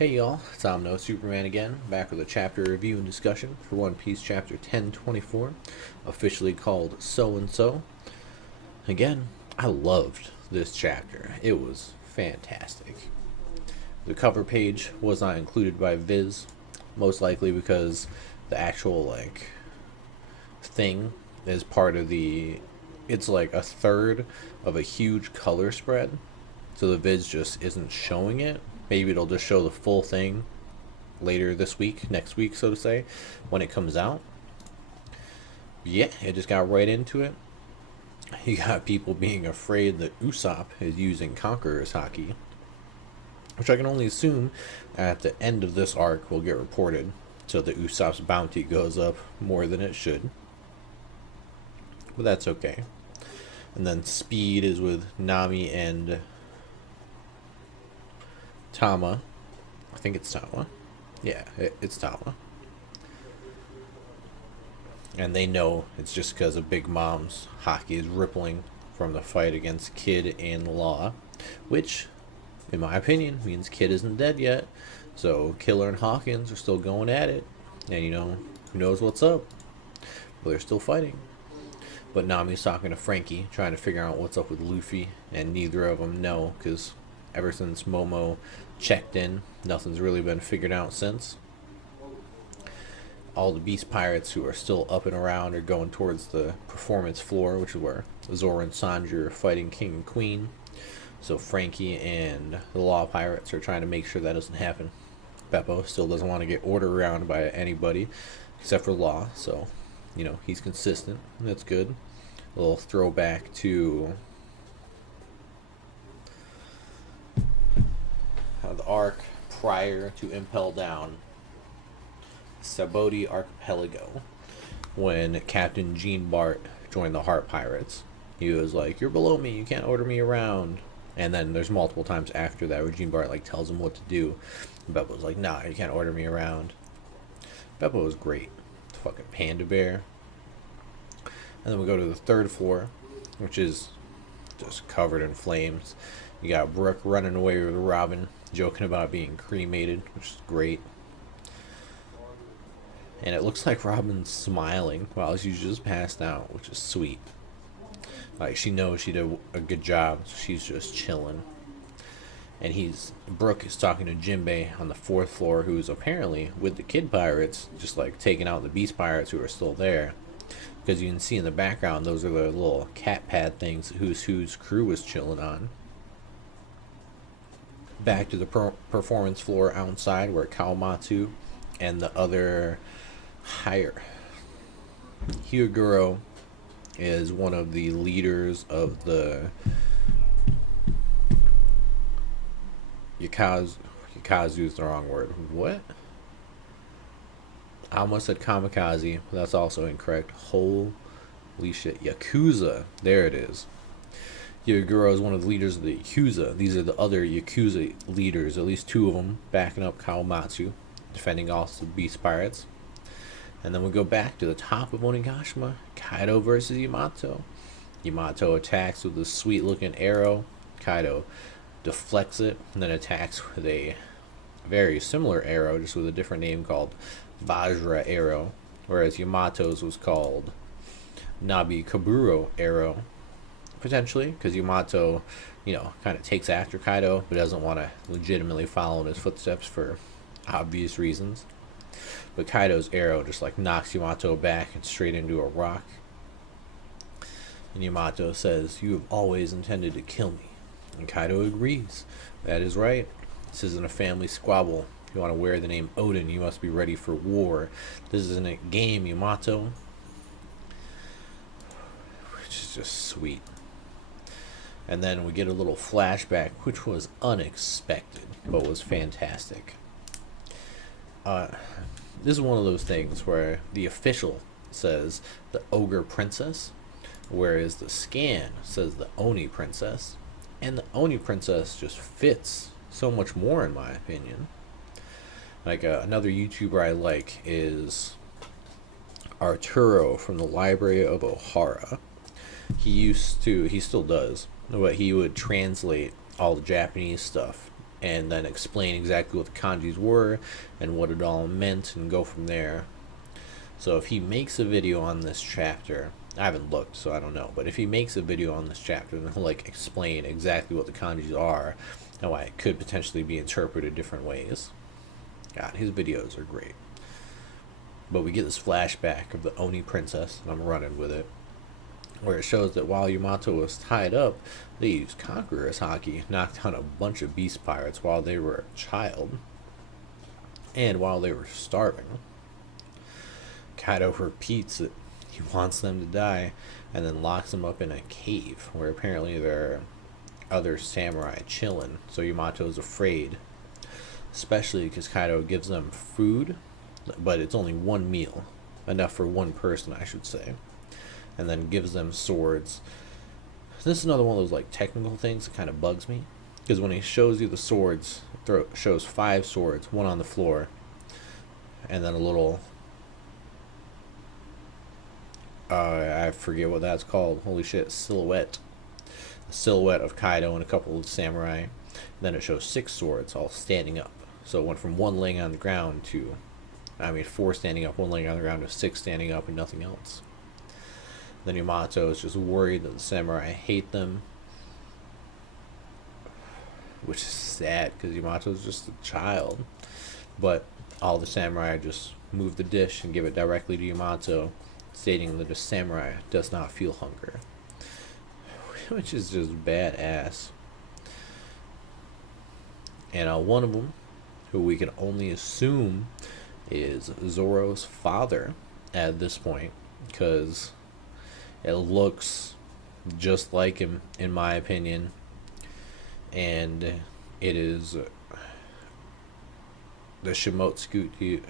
Hey y'all, it's Omno Superman again, back with a chapter review and discussion for One Piece chapter 1024, officially called So and So. Again, I loved this chapter. It was fantastic. The cover page was not included by Viz, most likely because the actual thing is part of it's like a third of a huge color spread. So the Viz just isn't showing it. Maybe it'll just show the full thing later this week, next week, so to say, when it comes out. Yeah, it just got right into it. You got people being afraid that Usopp is using Conqueror's Haki, which I can only assume at the end of this arc will get reported, so that Usopp's bounty goes up more than it should. But that's okay. And then Speed is with Nami and Tama. I think it's Tama. Yeah, it's Tama. And they know it's just because of Big Mom's Haki is rippling from the fight against Kid and Law, which, in my opinion, means Kid isn't dead yet. So Killer and Hawkins are still going at it. And who knows what's up. But they're still fighting. But Nami's talking to Frankie, trying to figure out what's up with Luffy, and neither of them know, because ever since Momo checked in, nothing's really been figured out since. All the Beast Pirates who are still up and around are going towards the performance floor, which is where Zoro and Sanji are fighting King and Queen. So Frankie and the Law Pirates are trying to make sure that doesn't happen. Beppo still doesn't want to get ordered around by anybody except for Law, so he's consistent. That's good. A little throwback to the arc prior to Impel Down, Saboti Archipelago, when Captain Jean Bart joined the Heart Pirates. He was like, "You're below me, you can't order me around." And then there's multiple times after that where Jean Bart tells him what to do. And Beppo's like, "Nah, you can't order me around." Beppo was great. Fucking Panda Bear. And then we go to the third floor, which is just covered in flames. You got Brooke running away with Robin, joking about being cremated, which is great. And it looks like Robin's smiling while she's just passed out, which is sweet. She knows she did a good job, so she's just chilling. And Brooke is talking to Jinbei on the fourth floor, who's apparently with the Kid Pirates, just taking out the Beast Pirates who are still there. Because you can see in the background, those are the little cat pad things whose crew was chilling on. Back to the performance floor outside, where Kawamatsu and the other Hyoguro is one of the leaders of the Yakazu is the wrong word. What? I almost said kamikaze, but that's also incorrect. Holy shit. Yakuza. There it is. Hyoguro is one of the leaders of the Yakuza. These are the other Yakuza leaders, at least two of them, backing up Kawamatsu, defending also the Beast Pirates. And then we go back to the top of Onigashima, Kaido versus Yamato. Yamato attacks with a sweet looking arrow. Kaido deflects it and then attacks with a very similar arrow, just with a different name called Vajra arrow, whereas Yamato's was called Nabi Kaburo arrow, potentially, because Yamato, kind of takes after Kaido, but doesn't want to legitimately follow in his footsteps for obvious reasons. But Kaido's arrow just knocks Yamato back and straight into a rock. And Yamato says, "You have always intended to kill me." And Kaido agrees. That is right. This isn't a family squabble. If you want to wear the name Odin, you must be ready for war. This isn't a game, Yamato. Which is just sweet. And then we get a little flashback, which was unexpected, but was fantastic. This is one of those things where the official says the Ogre Princess, whereas the scan says the Oni Princess. And the Oni Princess just fits so much more, in my opinion. Another YouTuber I like is Arturo from the Library of Ohara. He still does, but he would translate all the Japanese stuff and then explain exactly what the kanjis were and what it all meant and go from there. So if he makes a video on this chapter, I haven't looked, so I don't know, but if he makes a video on this chapter, then he'll like explain exactly what the kanjis are and why it could potentially be interpreted different ways. God, his videos are great. But we get this flashback of the Oni princess, and I'm running with it, where it shows that while Yamato was tied up, they used Conqueror's Haki, knocked down a bunch of beast pirates while they were a child, and while they were starving. Kaido repeats that he wants them to die, and then locks them up in a cave, where apparently there are other samurai chilling, so Yamato's afraid. Especially because Kaido gives them food, but it's only one meal, enough for one person, I should say, and then gives them swords. This is another one of those like technical things that kind of bugs me, because when he shows you the swords, shows 5 swords, one on the floor, and then a little I forget what that's called. Holy shit, silhouette. A silhouette of Kaido and a couple of samurai. And then it shows 6 swords all standing up. So it went from 1 laying on the ground to, 4 standing up, 1 laying on the ground to 6 standing up and nothing else. Then Yamato is just worried that the samurai hate them, which is sad because Yamato is just a child. But all the samurai just move the dish and give it directly to Yamato, stating that a samurai does not feel hunger, which is just badass. And one of them, who we can only assume is Zoro's father at this point, because it looks just like him, in my opinion, and it is the Shimotsuki,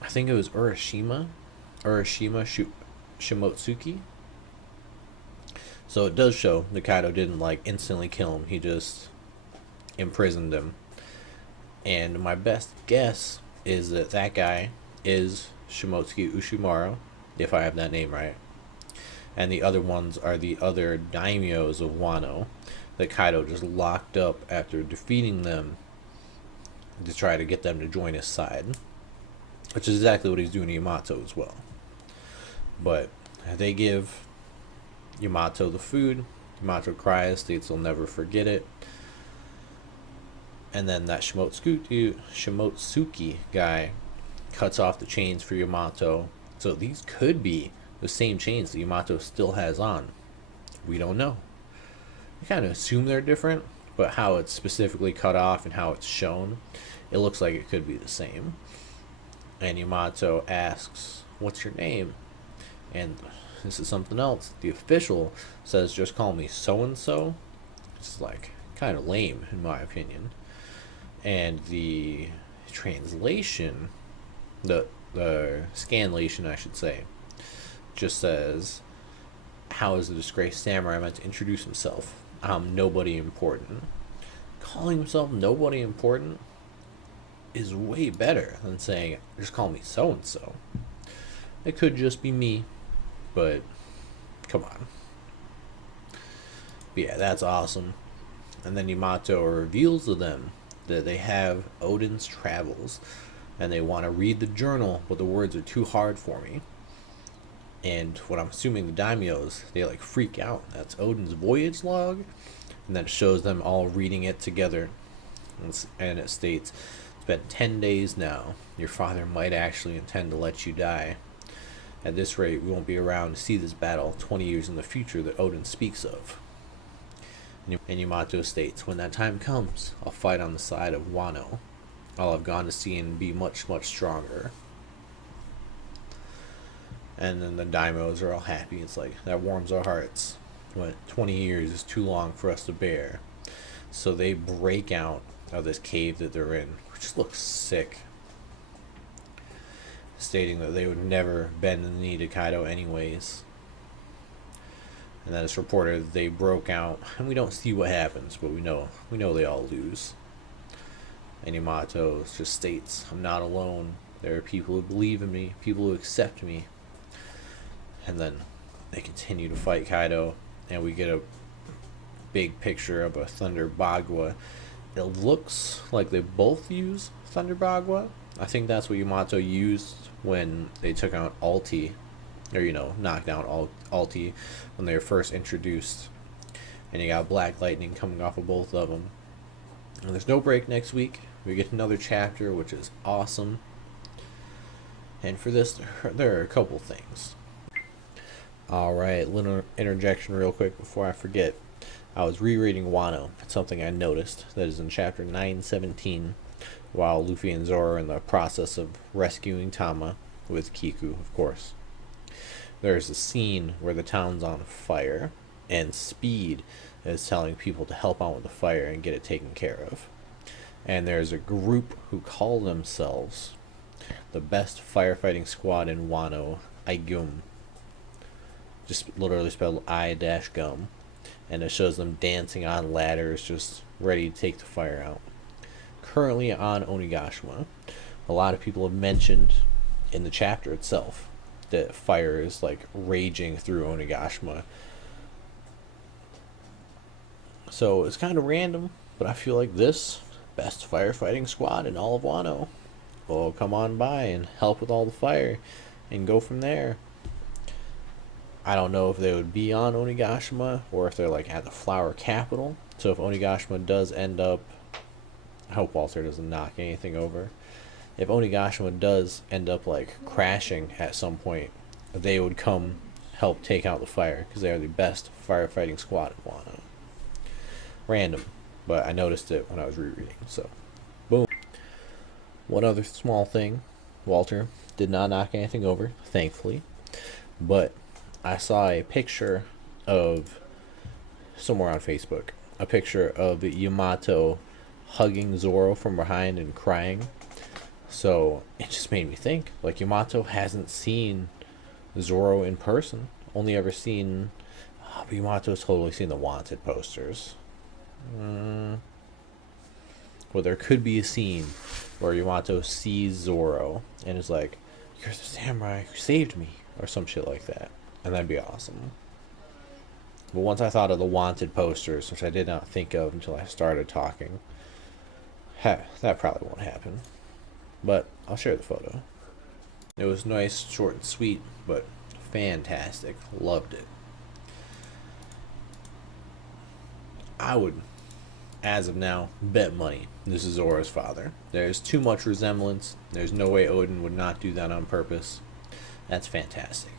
I think it was Urashima Shimotsuki. So it does show that Kaido didn't like instantly kill him, he just imprisoned him. And my best guess is that that guy is Shimotsuki Ushimaro, if I have that name right. And the other ones are the other daimyos of Wano that Kaido just locked up after defeating them to try to get them to join his side, which is exactly what he's doing to Yamato as well. But they give Yamato the food. Yamato cries, states he'll never forget it. And then that Shimotsuki guy cuts off the chains for Yamato. So these could be the same chains that Yamato still has on. We don't know. We kind of assume they're different, but how it's specifically cut off and how it's shown, it looks like it could be the same. And Yamato asks, "What's your name?" And this is something else. The official says, "Just call me so-and-so." It's like kind of lame, in my opinion. And the translation, the scanlation, I should say, just says, "How is the disgraced samurai meant to introduce himself? I'm nobody important." Calling himself nobody important is way better than saying, "Just call me so-and-so." It could just be me, but come on. But yeah, that's awesome. And then Yamato reveals to them that they have Odin's travels, and they want to read the journal, but the words are too hard for me. And what I'm assuming the daimyos, they like freak out. That's Odin's voyage log, and then it shows them all reading it together, and it states, "It's been 10 days now. Your father might actually intend to let you die. At this rate, we won't be around to see this battle 20 years in the future that Odin speaks of." And Yamato states, "When that time comes, I'll fight on the side of Wano. I'll have gone to sea and be much, much stronger." And then the daimyos are all happy. It's like, that warms our hearts. 20 years is too long for us to bear. So they break out of this cave that they're in, which looks sick, stating that they would never bend the knee to Kaido anyways. And then it's reported that they broke out, and we don't see what happens, but we know they all lose. And Yamato just states, "I'm not alone. There are people who believe in me, people who accept me." And then they continue to fight Kaido, and we get a big picture of a Thunder Bagua. It looks like they both use Thunder Bagua. I think that's what Yamato used when they took out Alti, or knocked down Alti when they were first introduced. And you got Black Lightning coming off of both of them. And there's no break next week. We get another chapter, which is awesome. And for this, there are a couple things. Alright, little interjection real quick before I forget. I was rereading Wano. It's something I noticed that is in chapter 917, while Luffy and Zoro are in the process of rescuing Tama, with Kiku, of course. There's a scene where the town's on fire, and Speed is telling people to help out with the fire and get it taken care of. And there's a group who call themselves the best firefighting squad in Wano, Igum. Just literally spelled I-gum. And it shows them dancing on ladders, just ready to take the fire out. Currently on Onigashima, a lot of people have mentioned in the chapter itself that fire is like raging through Onigashima. So it's kind of random, but I feel like this best firefighting squad in all of Wano will come on by and help with all the fire and go from there. I don't know if they would be on Onigashima or if they're like at the flower capital. So if Onigashima does end up, I hope Walter doesn't knock anything over. If Onigashima does end up like crashing at some point, they would come help take out the fire because they are the best firefighting squad in Wano. Random, but I noticed it when I was rereading. So, boom. One other small thing, Walter did not knock anything over, thankfully, but I saw a picture of, somewhere on Facebook, a picture of Yamato hugging Zoro from behind and crying. So it just made me think, like, Yamato hasn't seen Zoro in person, only ever seen, but Yamato's totally seen the wanted posters. Well, there could be a scene where Yamato sees Zoro and is like, "You're the samurai who saved me," or some shit like that. And that'd be awesome. But once I thought of the wanted posters, which I did not think of until I started talking, that probably won't happen. But I'll share the photo. It was nice, short and sweet, but fantastic. Loved it. I would, as of now, bet money this is Zoro's father. There's too much resemblance. There's no way Odin would not do that on purpose. That's fantastic.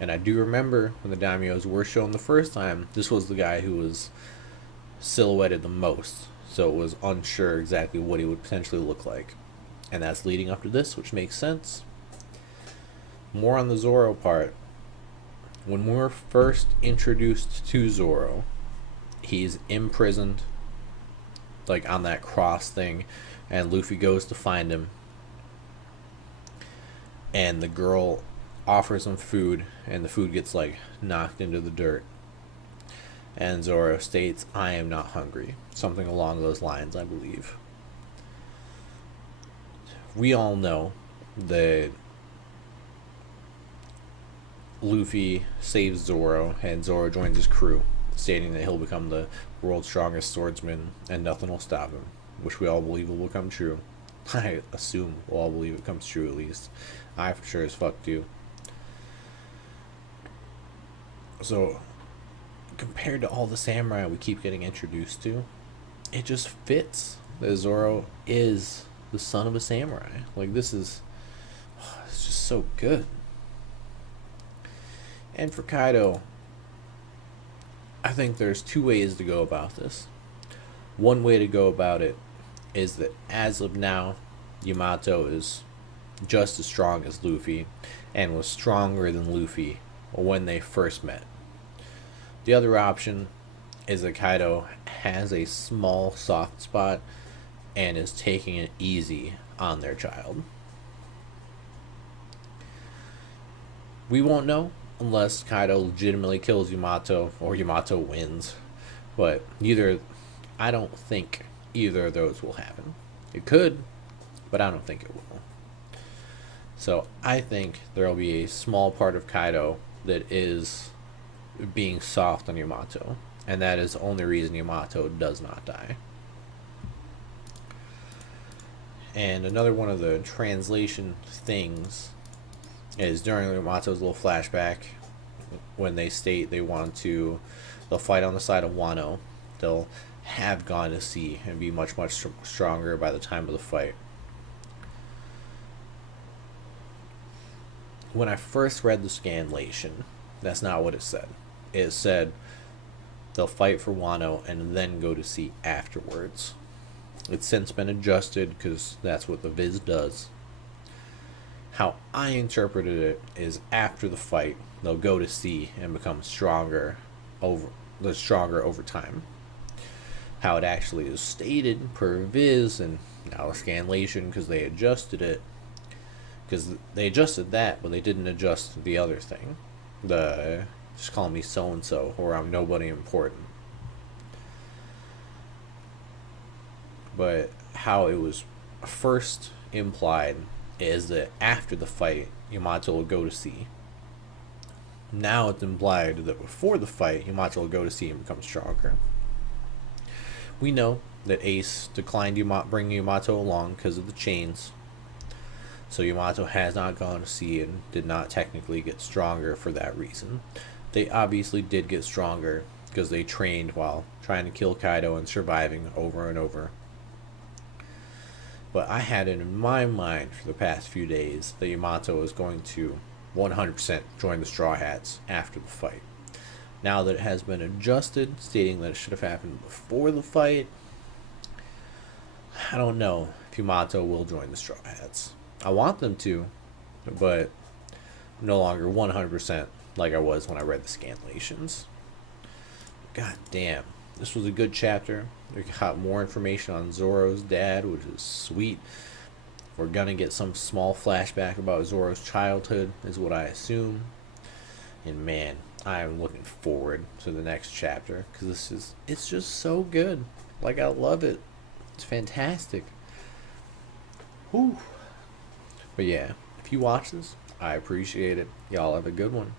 And I do remember when the daimyos were shown the first time, this was the guy who was silhouetted the most. So it was unsure exactly what he would potentially look like. And that's leading up to this, which makes sense. More on the Zoro part. When we were first introduced to Zoro, he's imprisoned, like on that cross thing, and Luffy goes to find him. And the girl offers him food, and the food gets like knocked into the dirt. And Zoro states, "I am not hungry." Something along those lines, I believe. We all know that Luffy saves Zoro, and Zoro joins his crew, stating that he'll become the world's strongest swordsman and nothing will stop him, which we all believe will come true. I assume we'll all believe it comes true, at least. I for sure as fuck do. So, compared to all the samurai we keep getting introduced to, it just fits that Zoro is the son of a samurai. Like, this is, it's just so good. And for Kaido, I think there's two ways to go about this. One way to go about it is that as of now, Yamato is just as strong as Luffy and was stronger than Luffy when they first met. The other option is that Kaido has a small soft spot and is taking it easy on their child. We won't know unless Kaido legitimately kills Yamato or Yamato wins. But I don't think either of those will happen. It could, but I don't think it will. So I think there will be a small part of Kaido that is being soft on Yamato. And that is the only reason Yamato does not die. And another one of the translation things is during Yamato's little flashback, when they state they'll fight on the side of Wano, they'll have gone to sea and be much, much stronger by the time of the fight. When I first read the scanlation, that's not what it said. It said they'll fight for Wano and then go to sea afterwards. It's since been adjusted because that's what the Viz does. How I interpreted it is after the fight, they'll go to sea and become stronger over time. How it actually is stated per Viz and now scanlation, because they adjusted it. Because they adjusted that, but they didn't adjust the other thing. Just call me so and so, or I'm nobody important. But how it was first implied is that after the fight, Yamato will go to sea. Now it's implied that before the fight, Yamato will go to sea and become stronger. We know that Ace declined bringing Yamato along because of the chains. So Yamato has not gone to sea and did not technically get stronger for that reason. They obviously did get stronger because they trained while trying to kill Kaido and surviving over and over. But I had it in my mind for the past few days that Yamato is going to 100% join the Straw Hats after the fight. Now that it has been adjusted, stating that it should have happened before the fight, I don't know if Yamato will join the Straw Hats. I want them to, but I'm no longer 100% like I was when I read the scanlations. God damn. This was a good chapter. We got more information on Zoro's dad, which is sweet. We're gonna get some small flashback about Zoro's childhood, is what I assume. And man, I am looking forward to the next chapter, because it's just so good. Like, I love it. It's fantastic. Whew. But yeah, if you watch this, I appreciate it. Y'all have a good one.